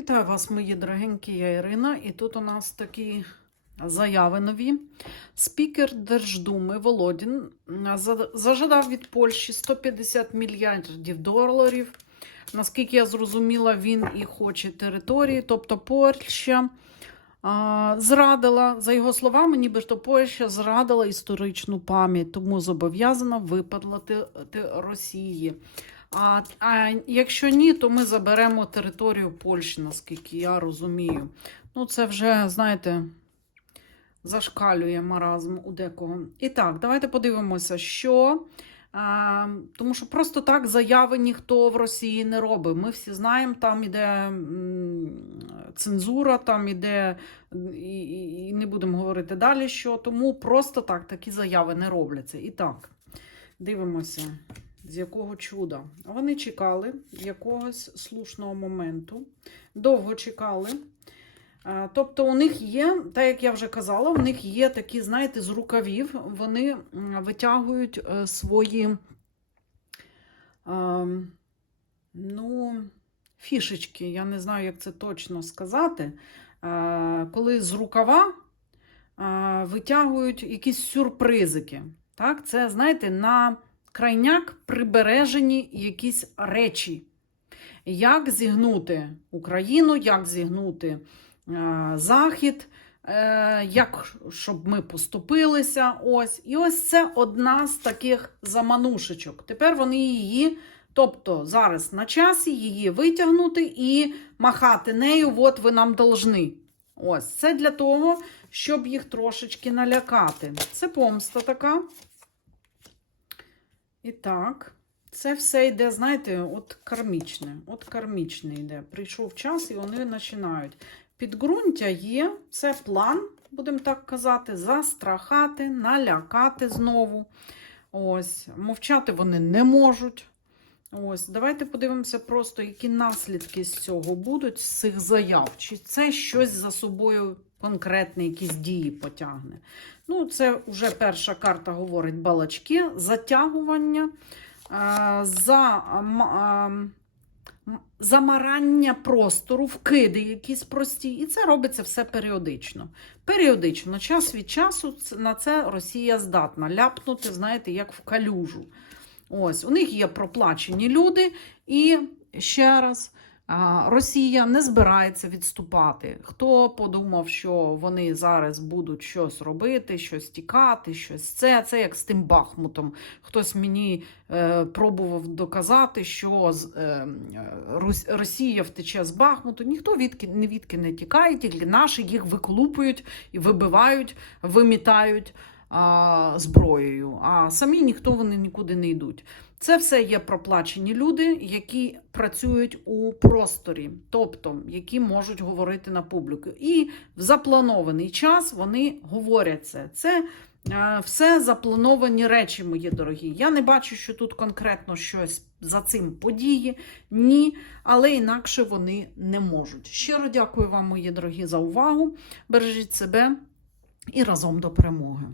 Вітаю вас, мої дорогенькі, я Ірина. І тут у нас такі заяви нові. Спікер Держдуми Володін зажадав від Польщі 150 мільярдів доларів. Наскільки я зрозуміла, він і хоче території, тобто Польща зрадила, за його словами, нібито Польща зрадила історичну пам'ять, тому зобов'язана виплатити Росії. А, а якщо ні, то ми заберемо територію Польщі, наскільки я розумію. Ну, це вже, знаєте, зашкалює маразм у декого. І так, давайте подивимося, що. А, тому що просто так заяви ніхто в Росії не робить. Ми всі знаємо, там іде цензура, там іде, і, і, не будемо говорити далі, що тому просто так такі заяви не робляться. І так, дивимося, з якого чуда. Вони чекали якогось слушного моменту, довго чекали. Тобто у них є, так як я вже казала, у них є такі, знаєте, з рукавів, вони витягують е, свої е, ну, фішечки, я не знаю, як це точно сказати. Е, Коли з рукава е, витягують якісь сюрпризики. Так? Це, знаєте, на крайняк прибережені якісь речі. Як зігнути Україну, як зігнути е, Захід, е, як щоб ми поступилися. Ось. І ось це одна з таких заманушечок. Тепер вони її, тобто зараз на часі її витягнути і махати нею, от ви нам должны. Ось це для того, щоб їх трошечки налякати. Це помста така. І так, це все йде, знаєте, от кармічне. От кармічне йде. Прийшов час і вони починають. Підґрунтя є, це план, будемо так казати, застрахати, налякати знову. Ось, мовчати вони не можуть. Ось, давайте подивимося просто, які наслідки з цього будуть, з цих заяв. Чи це щось за собою конкретне, якісь дії потягне. Ну, це вже перша карта говорить балачки, затягування, е, за, е, замарання простору, вкиди якісь прості. І це робиться все періодично. Періодично, час від часу на це Росія здатна ляпнути, знаєте, як в калюжу. Ось, у них є проплачені люди, і ще раз. Росія не збирається відступати. Хто подумав, що вони зараз будуть щось робити, щось тікати, щось це. Це як з тим Бахмутом. Хтось мені е, пробував доказати, що е, е, Росія втече з Бахмуту. Ніхто відки, не відки не тікає, тільки наші їх виклупують і вибивають, вимітають а, зброєю. А самі ніхто вони нікуди не йдуть. Це все є проплачені люди, які працюють у просторі, тобто які можуть говорити на публіку. І в запланований час вони говорять це. Це е, все заплановані речі, мої дорогі. Я не бачу, що тут конкретно щось за цим події. Ні, але інакше вони не можуть. Щиро дякую вам, мої дорогі, за увагу. Бережіть себе і разом до перемоги.